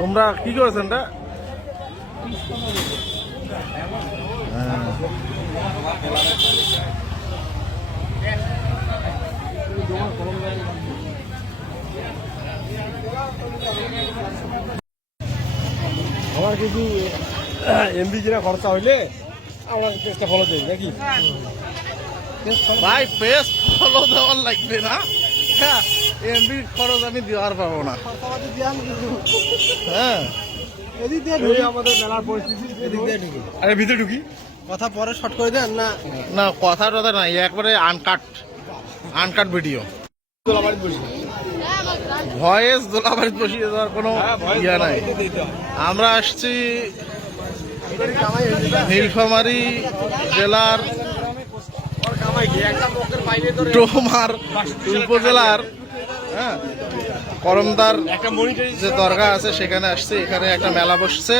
তোমরা কি করেছেন এটা? আমার কিছু এমবি যেটা খরচা হইলে আমার পেজটা ফলো দেয় নাকি? ভাই পেজ ফলো দেওয়ার লাগবে না, হ্যাঁ এমবি খরচ আমি দেওয়ার পাবো না। হ্যাঁ আমাদের মেলার পরিস্থিতি এদিক দিয়ে ঢুকি। আরে ভিতরে ঢুকি, কথা পরে শর্ট করে দেন না? না কথা টথা নাই, একবারে আনকাট ভিডিও। ভয়েস দোলাবাড়িতে বসিয়ে দেওয়ার কোনো ইয়া নাই। আমরা আসছি নীলফামারী জেলার টোমার উপজেলার করমদার যে দরগা আছে সেখানে আসছি। এখানে একটা মেলা বসছে,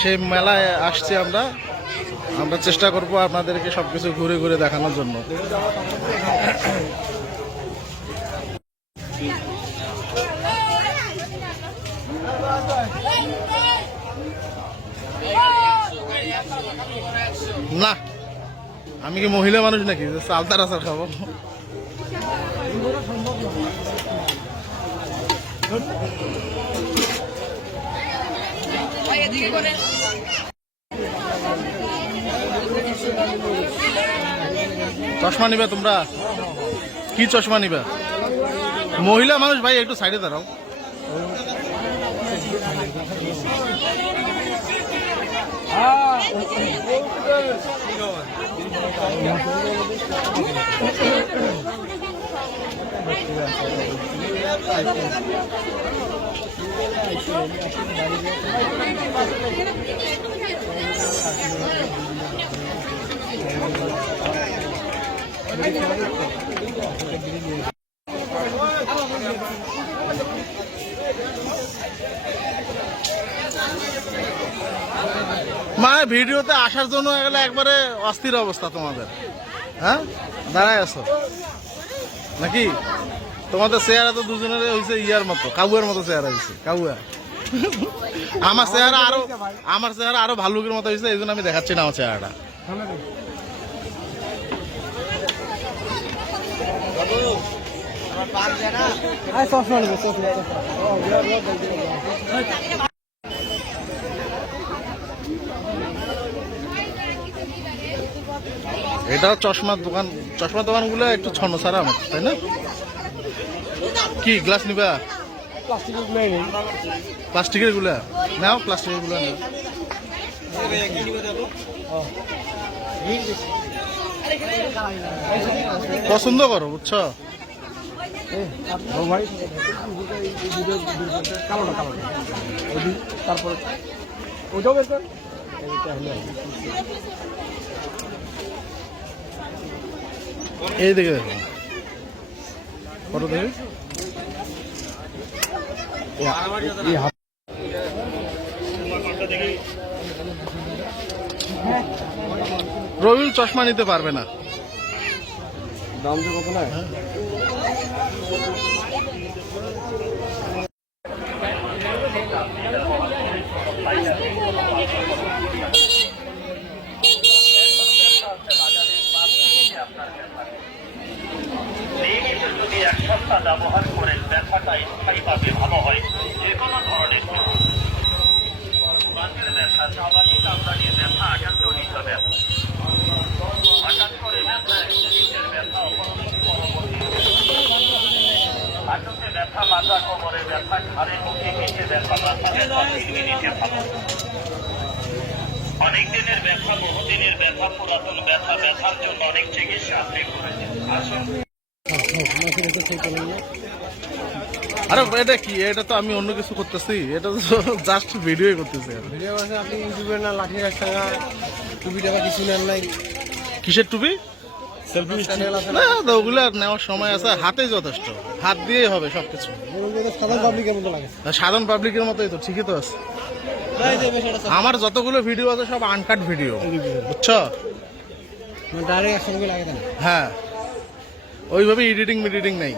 সেই মেলায় আসছি আমরা। আমরা চেষ্টা করবো আপনাদেরকে সবকিছু ঘুরে ঘুরে দেখানোর জন্য। না আমি কি মহিলা মানুষ নাকি চালতার আচার খাবো? চশমা নিবে তোমরা? কি চশমা নিবে? মহিলা মানুষ ভাই একটু সাইডে দাঁড়াও। মানে ভিডিওতে আসার জন্য গেলে একবারে অস্থির অবস্থা তোমাদের। হ্যাঁ দাঁড়ায় আছো নাকি? তোমাদের চেহারা তো দুজনের হয়েছে ইয়ার মতো, কাউয়ার মতো চেহারা হয়েছে। কাউয়া আমার চেহারা আরো ভাল্লুকের মতো হয়েছে, এই জন্য আমি দেখাচ্ছি না আমার চেহারাটা। এটা চশমার দোকানগুলো একটু ছন্ন ছাড়া আমার, তাই না? কি গ্লাস নিবা? প্লাস্টিকের গুলা নাও, প্লাস্টিকের গুলা নাও। পছন্দ করো, বুঝছো? তারপর ওটাও বের কর। এই দেখে দেখো কত দেখে। রবিউল চশমা নিতে পারবে না। দাম তো কত না? এক সপ্তাহ ব্যবহার করেন ব্যথাটা স্থায়ীভাবে ভালো হয়। যে কোনো ধরনের বাতের ব্যথা, চাবানি কামড়ানি ব্যথা, আঘাতজনিত ব্যথা, হঠাৎ করে ব্যথা, শরীরের ব্যথা, হাঁটুতে ব্যথা, মাথা কোমরে ব্যথা, ঘাড়ে মুখে পিঠে ব্যথা, মিনিটে ভালো। অনেক দিনের ব্যথা, বহুদিনের ব্যথা, পুরাতন ব্যথা, ব্যথার জন্য অনেক চিকিৎসা আপনি করেছেন। আসুন। আরে এটা কি? এটা তো আমি অন্য কিছু করতেছি, এটা তো জাস্ট ভিডিও করতেছি। ভিডিও আছে আপনি ইউটিউবের না লাঠি রাখা টুপি টাকা কিছু নেন নাই? কিসের টুপি? সেলফি চ্যানেল আছে না, ওগুলো নেওয়ার সময় আছে, হাতেই যথেষ্ট, হাত দিয়েই হবে সবকিছু। সাধারণ পাবলিকের মতো লাগে। সাধারণ পাবলিকের মতোই তো, ঠিকই তো আছে। আমার যতগুলো ভিডিও আছে সব আনকাট ভিডিও, বুঝছো? ডাইরেক্ট একসঙ্গে লাগে না। হ্যাঁ, ওইভাবে এডিটিং নেই,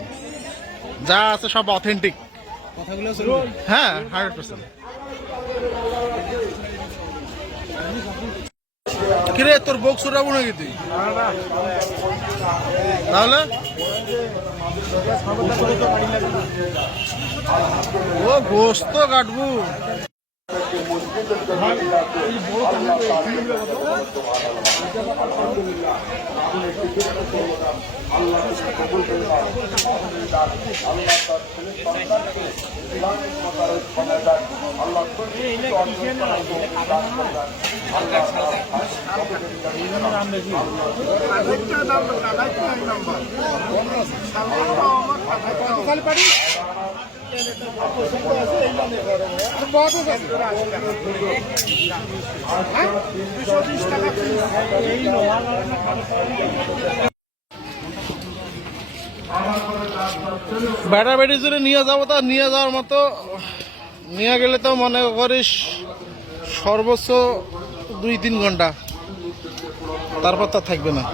যা আছে সব অথেন্টিক। কথাগুলো হ্যাঁ 100%। কিরে তোর বক্স উঠাবো নাকি তুই? তাহলে ও গোস্ত কাটবো। বেটা বেটি জুড়ে নিয়ে যাবো, তা নিয়ে যাওয়ার মতো নিয়ে গেলে তো মনে করিস সর্বোচ্চ 2-3 ঘন্টা, তারপর তো থাকবে না।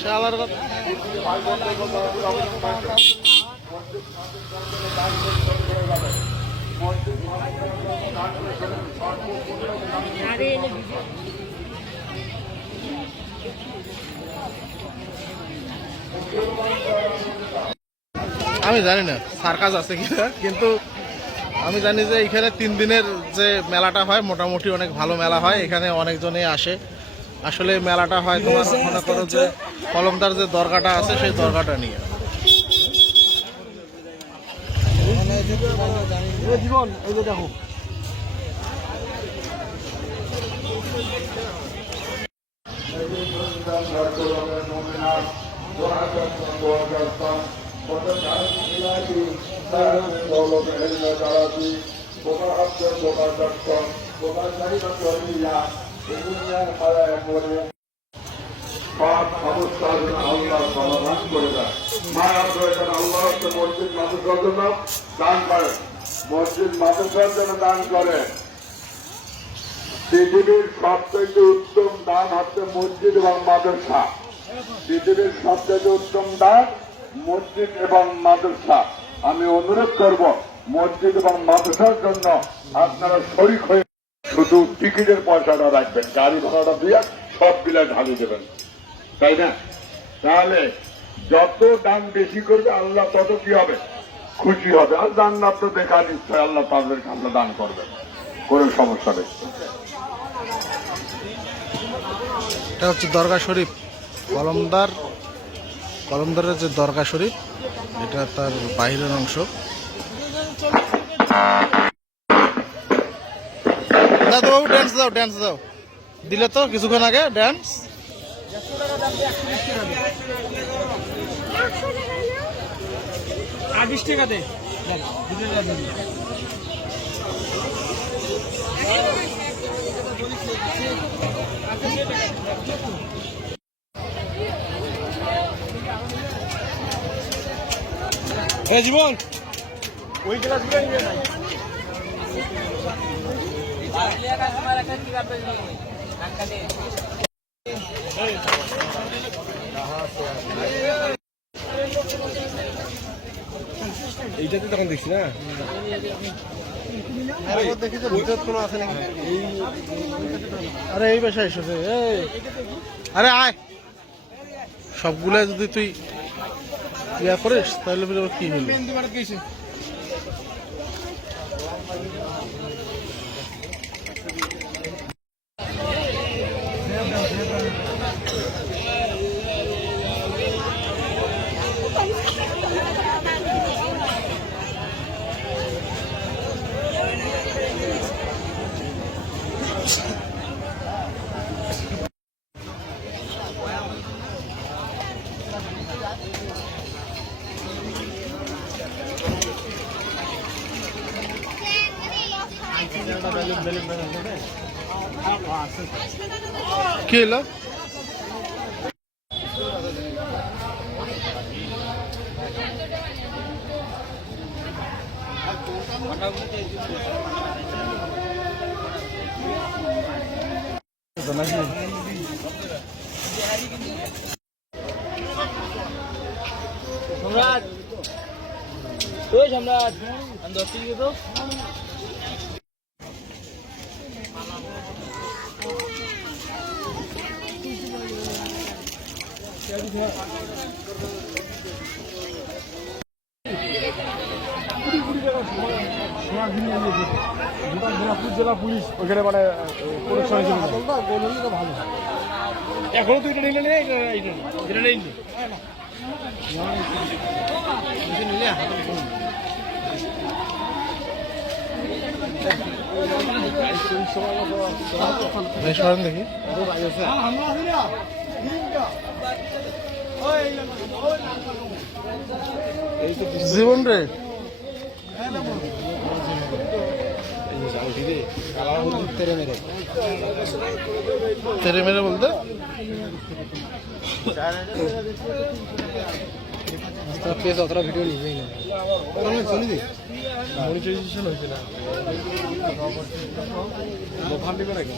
শালার কথা আমি জানি না সার্কাস আছে কিনা, কিন্তু আমি জানি যে এখানে 3 দিনের যে মেলাটা হয় মোটামুটি অনেক ভালো মেলা হয়। এখানে অনেকজনই আসে। আসলে মেলাটা হয় তোমার মনে করো যে কলমদার যে দরগাটা আছে সেই দরগাটা নিয়ে। জীবন এই যে দেখো সব সমস্যা আল্লাহ সমাধান করে দেয়। মায়া প্রয়োজন আল্লাহ হচ্ছে মসজিদ মাদ্রাসার জন্য দান করে, মসজিদ মাদ্রাসার জন্য দান করে। পৃথিবীর সবচেয়ে উত্তম দান হচ্ছে মসজিদ এবং মাদ্রাসা। পৃথিবীর সবচেয়ে উত্তম দান মসজিদ এবং মাদ্রাসা। আমি অনুরোধ করব মসজিদ এবং মাদ্রাসার জন্য আপনারা শরীক হয়ে শুধু টিকিটের পয়সাটা রাখবেন, গাড়ি ভাড়াটা দিয়ে সব বিলা ঢালি দেবেন, তাই না? তাহলে যত দান বেশি করবে আল্লাহ তত কি হবে, খুশি হবে। আর জান্নাত তো দেখা নিশ্চয় আল্লাহ তাদেরকে আমরা দান করবেন, কোনো সমস্যা নেই। এটা হচ্ছে দরগা শরীফ, কলমদারের যে দরগা শরীফ, এটা তার বাহিরের অংশ। দাদু বাবু ড্যান্স দাও দিলে তো কিছুক্ষণ আগে ড্যান্স। জীবন ওই গ্লাসগুলো নিয়ে নাই। এইটাতে তখন দেখছি না, দেখি যে ভিতর কোনো আছে নাকি। আরে এই বাসায় এসেছে, আরে আয়, সবগুলা যদি তুই ইয়া করিস তাহলে কি হলো। কি হলো? সম্রাট ওই সম্রাট আমি 10 টাকা তো জেলা পুলিশ ওখানে মানে প্রোটেকশন হিসেবে ভালো। এখনো তো এটা নিলে নেই, এটা নেই বেশ করেন দেখি। জীবন রে তেরে মেরে বলতে অতটা ভিডিও নিবেই না, চলি দি মনিটাইজেশন হয়েছে না, দোকান দিবে নাকি?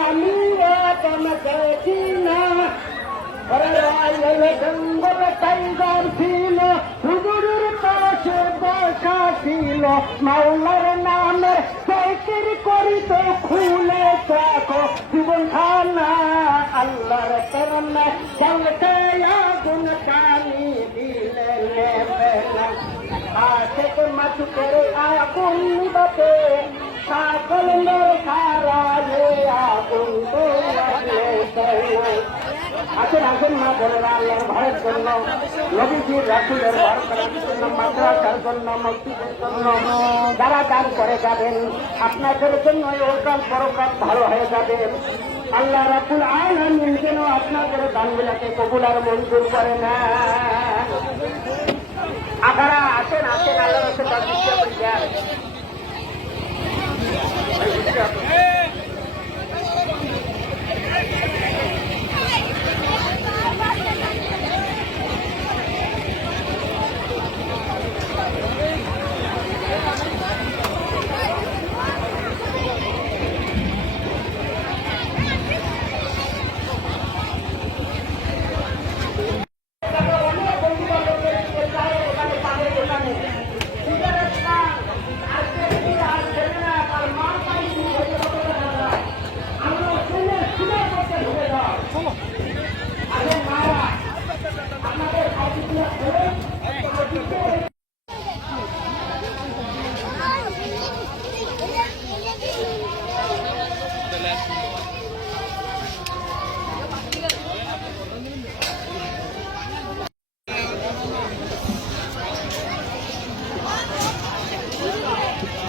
আমি দেখি না জঙ্গল টাইগার ছিল, হুজুরের পাশে বসা ছিল, মাওলার নামে ফিকির করিত খুলে থাকো জীবন খানা আল্লাহর করনে চলতে আগুন কানি দিলে নেবে না আশেক মাছু করে আগুন নিবাতে সকল খারালে আগুন তো আসেন আসেন মা বোনেরা, আল্লাহর ভয়ের জন্য, নবীজির রাসূলের ভয় করার জন্য, মাদ্রাসার জন্য, মসজিদের জন্য যারা দান করে যাবেন, আপনাদের জন্য ওকাল পরকাল ভালো হয়ে যাবে। আল্লাহ রাব্বুল আলামিন যেন আপনাদের দানগুলোকে কবুল আর মঞ্জুর করে না। আপনারা আসেন আসেন আল্লাহর কাছে প্রার্থনা করি যান।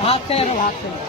ভাত খেয়ে ভাত খেয়ে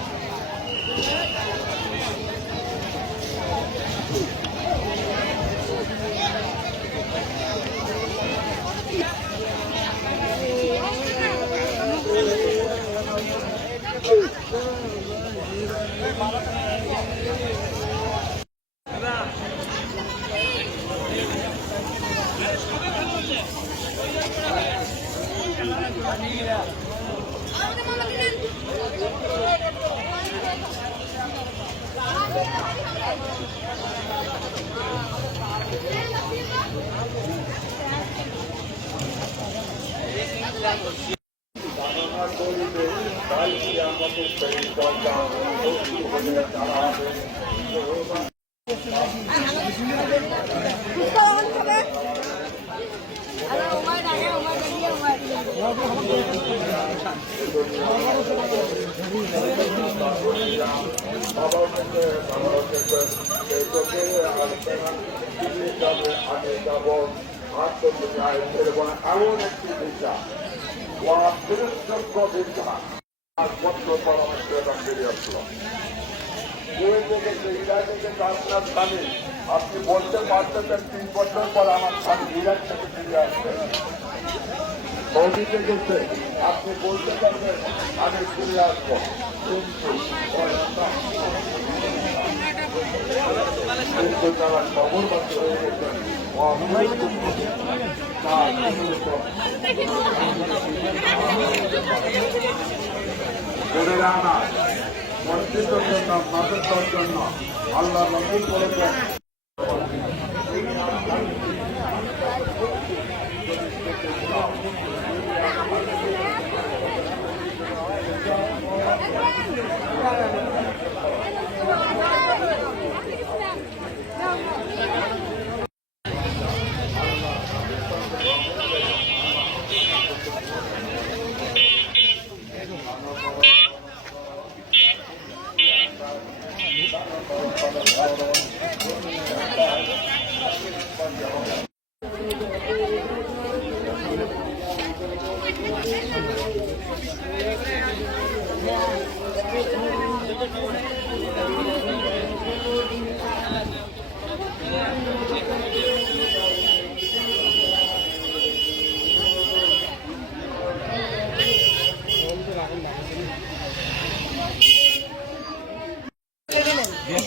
Hãy subscribe cho kênh Ghiền Mì Gõ để không bỏ lỡ những video hấp dẫn. বাবাও কিন্তু আমি যাবো আত্মবিশ্বাস এবং এমন একটি দিশা দিশা আর পত্র পরামর্শ এবং বেরিয়ে আসলো আপনার স্বামী আপনি বলতে পারতেছেন 3 বছর পর আমার স্বামী বিরাট থেকে ফিরে আসবে বৌদিতে গেছে আপনি বলতে পারবেন আমি ফিরে আসবো কিন্তু তারা খবর বাকি হয়ে গেছেন মসজিদের জন্য মাদ্রাসার জন্য আল্লাহ নবী করেছেন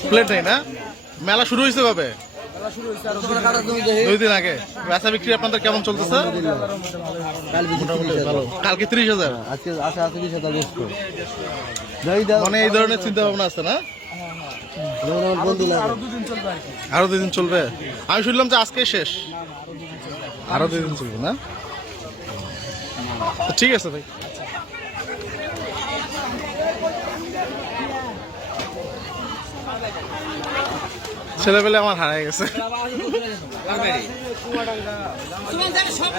প্লেট নেই না মেলা শুরু হয়েছে কবে 2 দিন আগে বেচা বিক্রি আপনাদের কেমন চলতেছে মোটামুটি ভালো কালকে 30,000 আজকে আছে 30,000 বেচবো মানে এই ধরনের চিন্তা ভাবনা আছে না আরো 2 দিন চলবে আমি শুনলাম যে আজকে শেষ আরো 2 দিন চলবে না তো ঠিক আছে ভাই ছেলেবেলে আমার হারাই গেছে সব